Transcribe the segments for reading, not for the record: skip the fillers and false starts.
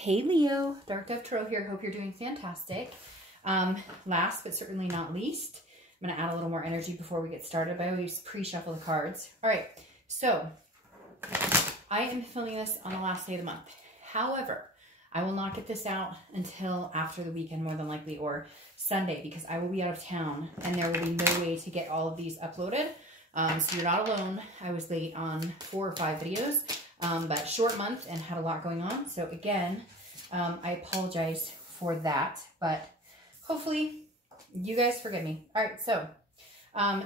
Hey Leo, Dark Dove Tarot here. Hope you're doing fantastic. Last but certainly not least, I'm going to add a little more energy before we get started. I always pre-shuffle the cards. All right, so I am filming this on the last day of the month. However, I will not get this out until after the weekend, more than likely, or Sunday, because I will be out of town and there will be no way to get all of these uploaded. So you're not alone. I was late on 4 or 5 videos. But short month and had a lot going on. So again, I apologize for that, but hopefully you guys forgive me. All right. So,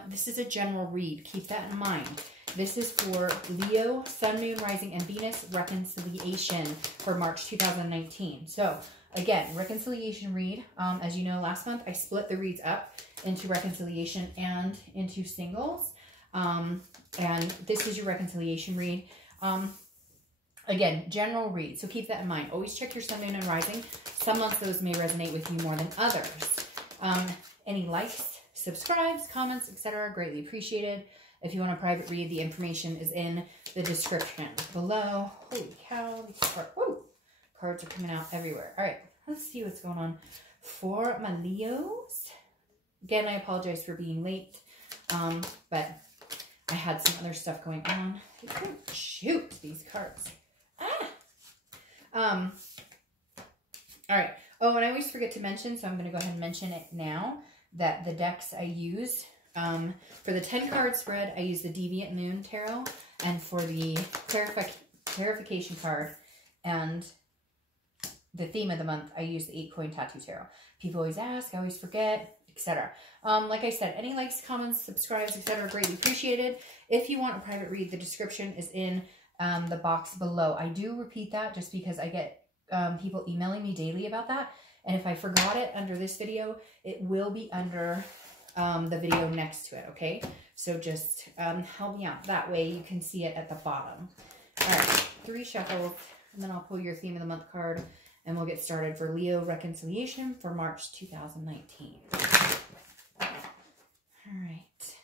this is a general read. Keep that in mind. This is for Leo, Sun, Moon, Rising, and Venus reconciliation for March 2019. So again, reconciliation read. As you know, last month I split the reads up into reconciliation and into singles. And this is your reconciliation read. Again, general read, so keep that in mind. Always check your Sun, Moon, and Rising. Some months those may resonate with you more than others. Any likes, subscribes, comments, etc. greatly appreciated. If you want a private read, the information is in the description below. Holy cow, these cards are coming out everywhere. All right, let's see what's going on for my Leos. Again, I apologize for being late, but I had some other stuff going on. They couldn't shoot these cards. All right. Oh, and I always forget to mention, so I'm going to go ahead and mention it now, that the decks I use, for the 10 card spread, I use the Deviant Moon Tarot, and for the clarification card and the theme of the month, I use the 8 Coin Tattoo Tarot. People always ask, I always forget, etc. Like I said, any likes, comments, subscribes, etc. greatly appreciated. If you want a private read, the description is in the box below. I do repeat that just because I get people emailing me daily about that. And if I forgot it under this video, it will be under the video next to it, okay? So just help me out. That way you can see it at the bottom. All right, 3 shuffles, and then I'll pull your theme of the month card, and we'll get started for Leo reconciliation for March 2019. All right.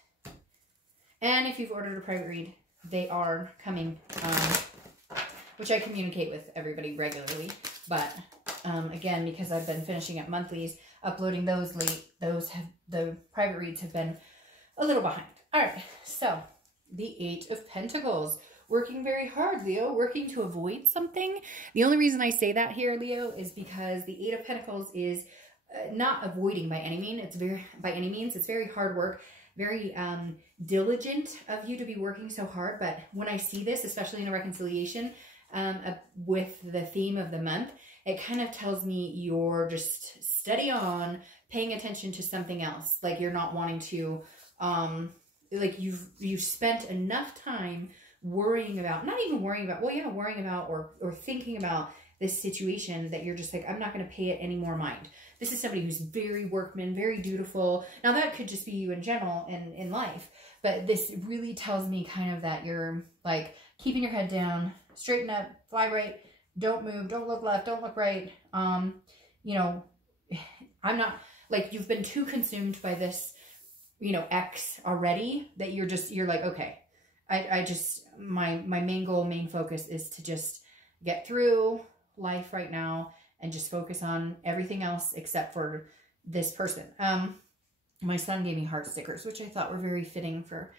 And if you've ordered a private read, they are coming, which I communicate with everybody regularly. But again, because I've been finishing up monthlies, uploading those late, the private reads have been a little behind. All right, so the 8 of Pentacles. Working very hard, Leo, working to avoid something. The only reason I say that here, Leo, is because the 8 of Pentacles is not avoiding by any means. It's very hard work, very diligent of you to be working so hard. But when I see this, especially in a reconciliation with the theme of the month, it kind of tells me you're just steady on, paying attention to something else. Like you're not wanting to, like you've spent enough time worrying about, not even worrying about, well, yeah, worrying about or thinking about this situation that you're just like, I'm not going to pay it any more mind. This is somebody who's very workman, very dutiful. Now that could just be you in general in life, but this really tells me kind of that you're like keeping your head down, straighten up, fly right, don't move, don't look left, don't look right. You know, I'm not like, you've been too consumed by this, you know, X already that you're like, okay, I just, my main goal, main focus is to just get through life right now and just focus on everything else except for this person. My son gave me heart stickers, which I thought were very fitting for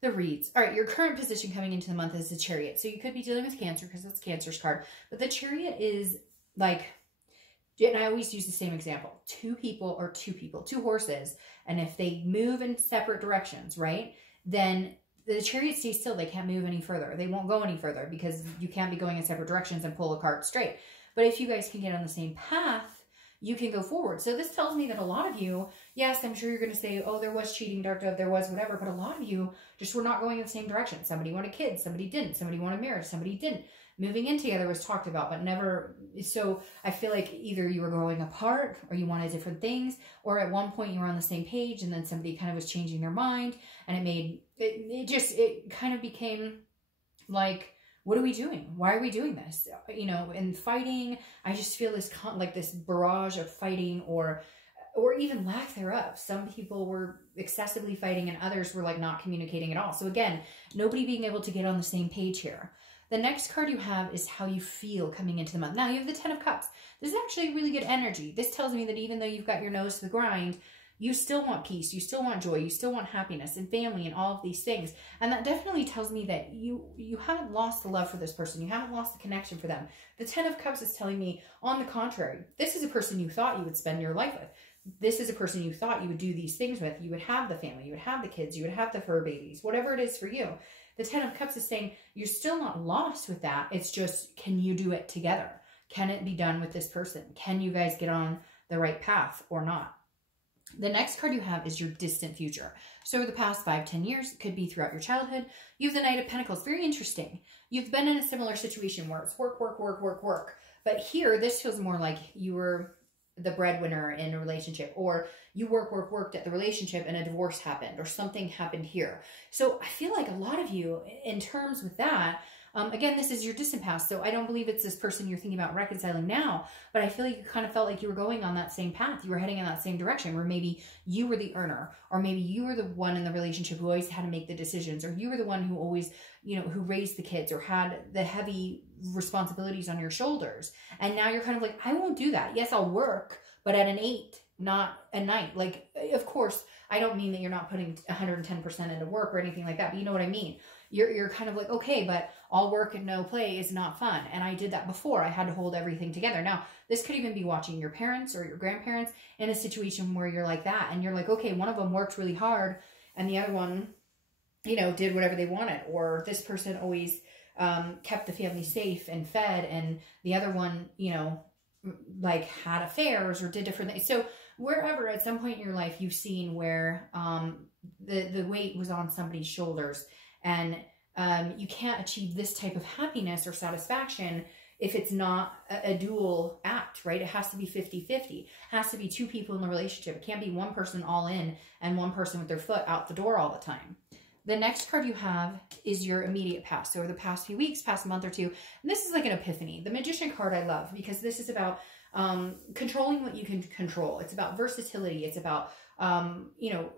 the reads. All right, your current position coming into the month is the Chariot. So you could be dealing with Cancer because it's Cancer's card. But the Chariot is like, and I always use the same example. 2 people or 2 people, 2 horses. And if they move in separate directions, right, then the Chariot stays still. They can't move any further. They won't go any further because you can't be going in separate directions and pull a cart straight. But if you guys can get on the same path, you can go forward. So this tells me that a lot of you, yes, I'm sure you're going to say, oh, there was cheating, Dark Dove, there was whatever. But a lot of you just were not going in the same direction. Somebody wanted kids, somebody didn't. Somebody wanted marriage, somebody didn't. Moving in together was talked about, but never. So I feel like either you were growing apart or you wanted different things, or at one point you were on the same page and then somebody kind of was changing their mind, and it kind of became like, what are we doing? Why are we doing this? You know, and fighting, I just feel this like this barrage of fighting or even lack thereof. Some people were excessively fighting and others were like not communicating at all. So again, nobody being able to get on the same page here. The next card you have is how you feel coming into the month. Now, you have the 10 of Cups. This is actually really good energy. This tells me that even though you've got your nose to the grind, you still want peace, you still want joy, you still want happiness and family and all of these things. And that definitely tells me that you haven't lost the love for this person. You haven't lost the connection for them. The 10 of Cups is telling me, on the contrary, this is a person you thought you would spend your life with. This is a person you thought you would do these things with. You would have the family, you would have the kids, you would have the fur babies, whatever it is for you. The 10 of Cups is saying you're still not lost with that. It's just, can you do it together? Can it be done with this person? Can you guys get on the right path or not? The next card you have is your distant future. So over the past 5-10 years, it could be throughout your childhood. You have the Knight of Pentacles. Very interesting. You've been in a similar situation where it's work, work, work, work, work. But here, this feels more like you were the breadwinner in a relationship, or you worked at the relationship and a divorce happened, or something happened here. So I feel like a lot of you, in terms with that, again, this is your distant past, so I don't believe it's this person you're thinking about reconciling now, but I feel like you kind of felt like you were going on that same path. You were heading in that same direction, where maybe you were the earner, or maybe you were the one in the relationship who always had to make the decisions, or you were the one who always, who raised the kids or had the heavy responsibilities on your shoulders. And now you're kind of like, I won't do that. Yes, I'll work, but at an 8, not a 9. Like, of course, I don't mean that you're not putting 110% into work or anything like that, but you know what I mean? You're kind of like, okay, but all work and no play is not fun. And I did that before. I had to hold everything together. Now, this could even be watching your parents or your grandparents in a situation where you're like that. And you're like, okay, one of them worked really hard and the other one, did whatever they wanted. Or this person always kept the family safe and fed. And the other one, like had affairs or did different things. So wherever at some point in your life you've seen where the weight was on somebody's shoulders, and you can't achieve this type of happiness or satisfaction if it's not a dual act, right? It has to be 50-50. It has to be two people in the relationship. It can't be one person all in and one person with their foot out the door all the time. The next card you have is your immediate past. So over the past few weeks, past month or two, and this is like an epiphany. The Magician card I love because this is about controlling what you can control. It's about versatility. It's about,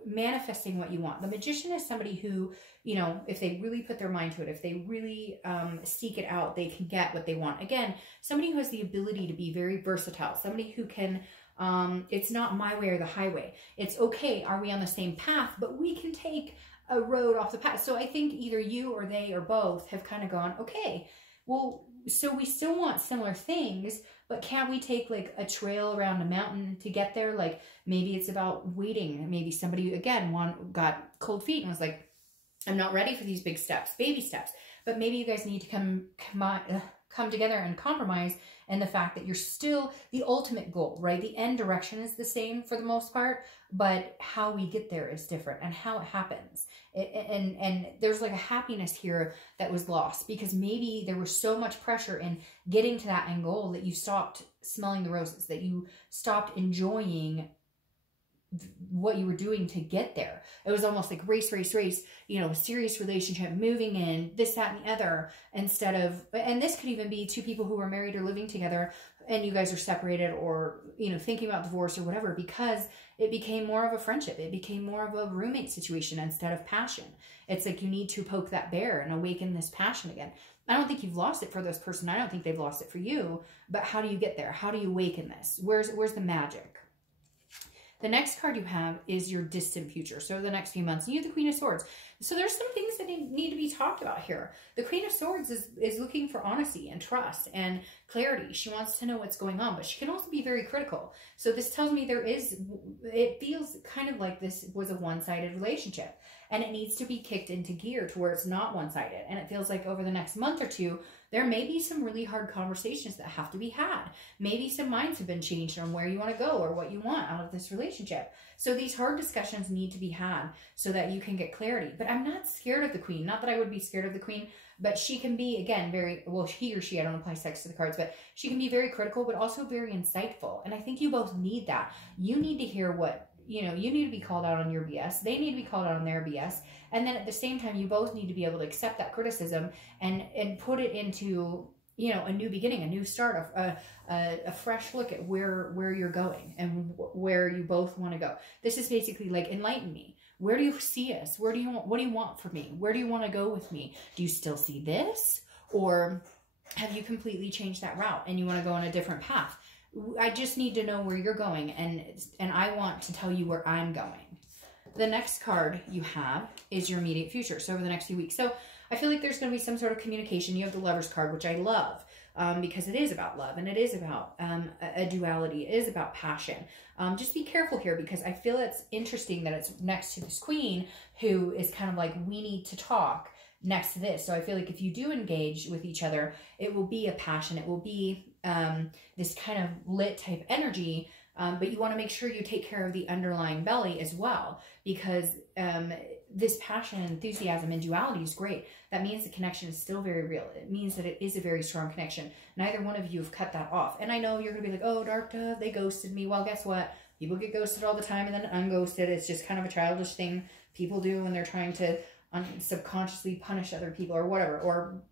manifesting what you want. The Magician is somebody who, if they really put their mind to it, if they really seek it out, they can get what they want. Again, somebody who has the ability to be very versatile, somebody who can, it's not my way or the highway. It's okay. Are we on the same path? But we can take a road off the path. So I think either you or they or both have kind of gone, okay, well, so we still want similar things, but can't we take like a trail around a mountain to get there? Like maybe it's about waiting. Maybe somebody, again, got cold feet and was like, I'm not ready for these big steps, baby steps. But maybe you guys need to come together and compromise, and the fact that you're still the ultimate goal, right? The end direction is the same for the most part, but how we get there is different, and how it happens. And there's like a happiness here that was lost because maybe there was so much pressure in getting to that end goal that you stopped smelling the roses, that you stopped enjoying what you were doing to get there. It was almost like race, a serious relationship, moving in, this, that, and the other, instead of, and this could even be two people who were married or living together and you guys are separated or, thinking about divorce or whatever, because it became more of a friendship. It became more of a roommate situation instead of passion. It's like you need to poke that bear and awaken this passion again. I don't think you've lost it for this person. I don't think they've lost it for you, but how do you get there? How do you awaken this? Where's the magic? The next card you have is your distant future. So the next few months, you have the Queen of Swords. So there's some things that need to be talked about here. The Queen of Swords is looking for honesty and trust and clarity. She wants to know what's going on, but she can also be very critical. So this tells me it feels kind of like this was a one-sided relationship, and it needs to be kicked into gear to where it's not one-sided. And it feels like over the next month or two, there may be some really hard conversations that have to be had. Maybe some minds have been changed on where you want to go or what you want out of this relationship. So these hard discussions need to be had so that you can get clarity. But I'm not scared of the Queen. Not that I would be scared of the Queen, but she can be, again, he or she, I don't apply sex to the cards, but she can be very critical, but also very insightful. And I think you both need that. You need to hear what, you need to be called out on your BS. They need to be called out on their BS. And then at the same time, you both need to be able to accept that criticism and put it into, a new beginning, a new start, a fresh look at where you're going and where you both want to go. This is basically like, enlighten me. Where do you see us? What do you want from me? Where do you want to go with me? Do you still see this? Or have you completely changed that route and you want to go on a different path? I just need to know where you're going, and I want to tell you where I'm going. The next card you have is your immediate future. So over the next few weeks. So I feel like there's going to be some sort of communication. You have the Lover's card, which I love because it is about love and it is about a duality. It is about passion. Just be careful here because I feel it's interesting that it's next to this Queen who is kind of like, we need to talk next to this. So I feel like if you do engage with each other, it will be a passion. It will be this kind of lit type energy. But you want to make sure you take care of the underlying belly as well, because this passion, enthusiasm, and duality is great. That means the connection is still very real. It means that it is a very strong connection. Neither one of you have cut that off. And I know you're going to be like, oh, Dark Dove, they ghosted me. Well, guess what? People get ghosted all the time and then unghosted. It's just kind of a childish thing people do when they're trying to subconsciously punish other people or whatever,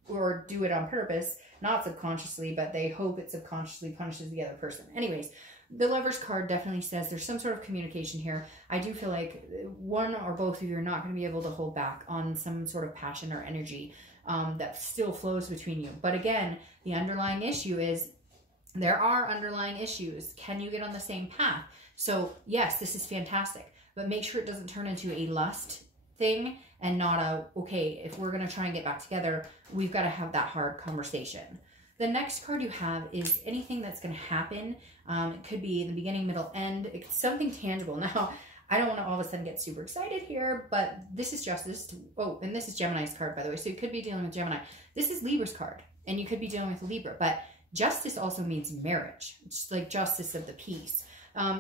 or do it on purpose, not subconsciously, but they hope it subconsciously punishes the other person. Anyways, the Lover's card definitely says there's some sort of communication here. I do feel like one or both of you are not going to be able to hold back on some sort of passion or energy that still flows between you. But again, the underlying issue is there are underlying issues. Can you get on the same path? So yes, this is fantastic, but make sure it doesn't turn into a lust thing and not a, okay, if we're going to try and get back together, we've got to have that hard conversation. The next card you have is anything that's going to happen. It could be the beginning, middle, end. It's something tangible. Now, I don't want to all of a sudden get super excited here, but this is Justice. Oh, and this is Gemini's card, by the way. So you could be dealing with Gemini. This is Libra's card, and you could be dealing with Libra. But Justice also means marriage. It's like justice of the peace.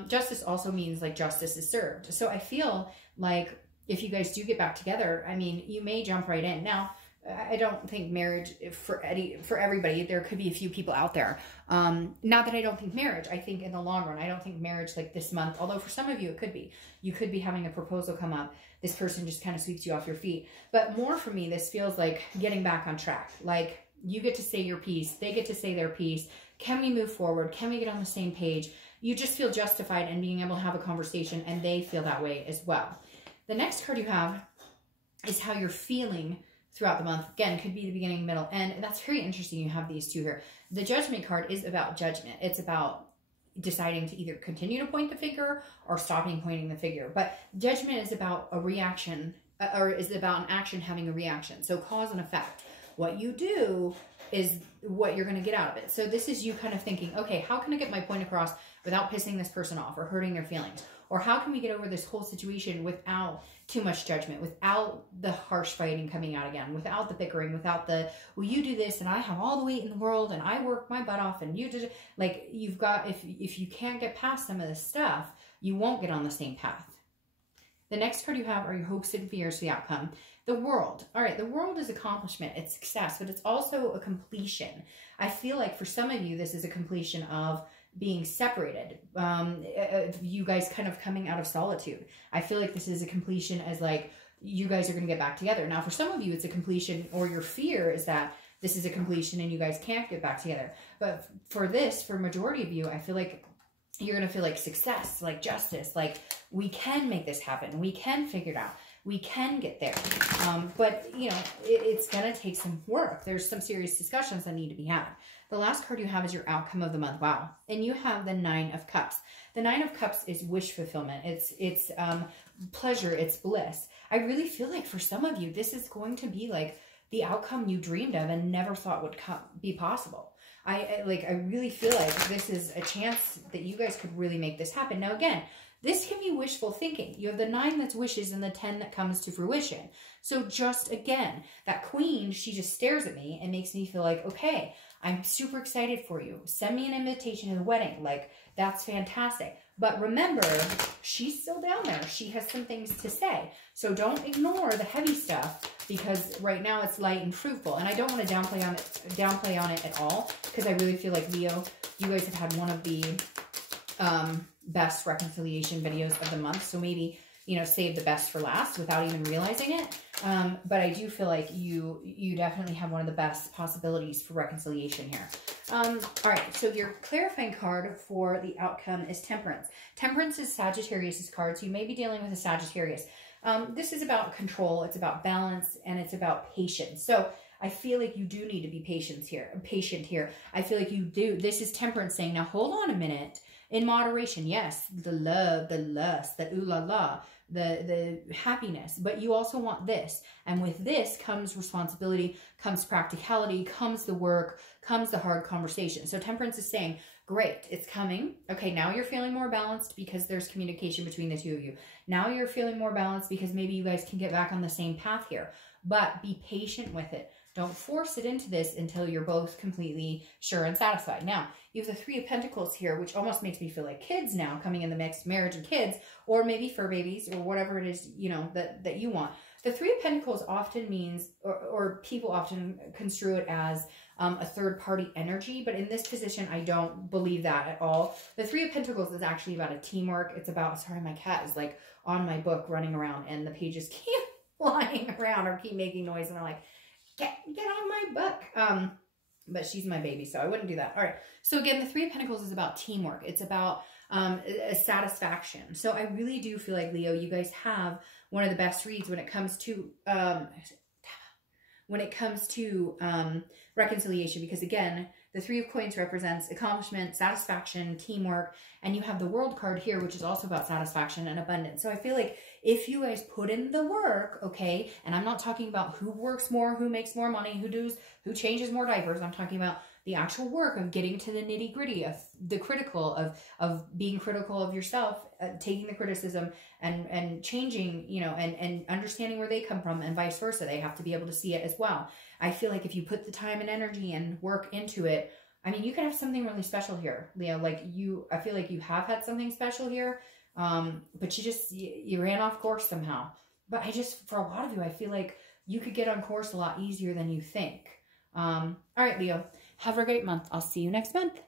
Justice also means like justice is served. So I feel like if you guys do get back together, I mean, you may jump right in. Now, I don't think marriage for everybody. There could be a few people out there. Not that I don't think marriage. I think in the long run, I don't think marriage like this month. Although for some of you, it could be. You could be having a proposal come up. This person just kind of sweeps you off your feet. But more for me, this feels like getting back on track. Like you get to say your piece. They get to say their piece. Can we move forward? Can we get on the same page? You just feel justified in being able to have a conversation, and they feel that way as well. The next card you have is how you're feeling throughout the month. Again, could be the beginning, middle, end. And that's very interesting. You have these two here. The Judgment card is about judgment. It's about deciding to either continue to point the finger or stopping pointing the finger. But judgment is about a reaction, or is about an action having a reaction. So cause and effect. What you do is what you're going to get out of it. So this is you kind of thinking, okay, how can I get my point across without pissing this person off or hurting their feelings? Or how can we get over this whole situation without too much judgment, without the harsh fighting coming out again, without the bickering, without the, well, you do this and I have all the weight in the world and I work my butt off and you did, like you've got, if you can't get past some of this stuff, you won't get on the same path. The next card you have are your hopes and fears for the outcome. The World. All right, the World is accomplishment. It's success, but it's also a completion. I feel like for some of you, this is a completion of being separated. You guys kind of coming out of solitude. I feel like this is a completion as like, you guys are going to get back together. Now, for some of you, it's a completion, or your fear is that this is a completion and you guys can't get back together. But for this, for majority of you, I feel like you're going to feel like success, like justice, like we can make this happen. We can figure it out. We can get there. But, you know, it's going to take some work. There's some serious discussions that need to be had. The last card you have is your outcome of the month. Wow. And you have the 9 of Cups. The 9 of Cups is wish fulfillment. It's pleasure. It's bliss. I really feel like for some of you, this is going to be like the outcome you dreamed of and never thought would be possible. I really feel like this is a chance that you guys could really make this happen. Now, again, this can be wishful thinking. You have the 9 that's wishes and the 10 that comes to fruition. So just, again, that Queen, she just stares at me and makes me feel like, okay, I'm super excited for you. Send me an invitation to the wedding. Like, that's fantastic. But remember, she's still down there. She has some things to say. So don't ignore the heavy stuff, because right now it's light and fruitful. And I don't want to downplay on it at all, because I really feel like, Leo, you guys have had one of the best reconciliation videos of the month. So maybe, you know, save the best for last without even realizing it. But I do feel like you definitely have one of the best possibilities for reconciliation here. All right, so your clarifying card for the outcome is Temperance. Temperance is Sagittarius's card, so you may be dealing with a Sagittarius. This is about control, it's about balance, and it's about patience. So I feel like you do need to be patient here. I feel like you do. This is Temperance saying, now hold on a minute. In moderation, yes, the love, the lust, the ooh la la, the happiness, but you also want this. And with this comes responsibility, comes practicality, comes the work, comes the hard conversation. So Temperance is saying, great, it's coming. Okay, now you're feeling more balanced because there's communication between the two of you. Now you're feeling more balanced because maybe you guys can get back on the same path here. But be patient with it. Don't force it into this until you're both completely sure and satisfied. Now, you have the Three of Pentacles here, which almost makes me feel like kids now coming in the mix, marriage and kids, or maybe fur babies, or whatever it is, you know, that you want. The Three of Pentacles often means, or people often construe it as a third-party energy, but in this position, I don't believe that at all. The Three of Pentacles is actually about a teamwork. It's about, sorry, my cat is like on my book running around, and the pages keep flying around or keep making noise, and I'm like, get on my book. But she's my baby, so I wouldn't do that. All right. So again, the Three of Pentacles is about teamwork. It's about a satisfaction. So I really do feel like, Leo, you guys have one of the best reads when it comes to reconciliation, because again, the Three of Coins represents accomplishment, satisfaction, teamwork, and you have the World card here, which is also about satisfaction and abundance. So I feel like if you guys put in the work, okay, and I'm not talking about who works more, who makes more money, who changes more diapers. I'm talking about the actual work of getting to the nitty gritty of the critical of being critical of yourself, taking the criticism and changing, you know, and understanding where they come from, and vice versa. They have to be able to see it as well. I feel like if you put the time and energy and work into it, I mean, you could have something really special here, Leo. Like I feel like you have had something special here, but you ran off course somehow. But for a lot of you, I feel like you could get on course a lot easier than you think. All right, Leo, have a great month. I'll see you next month.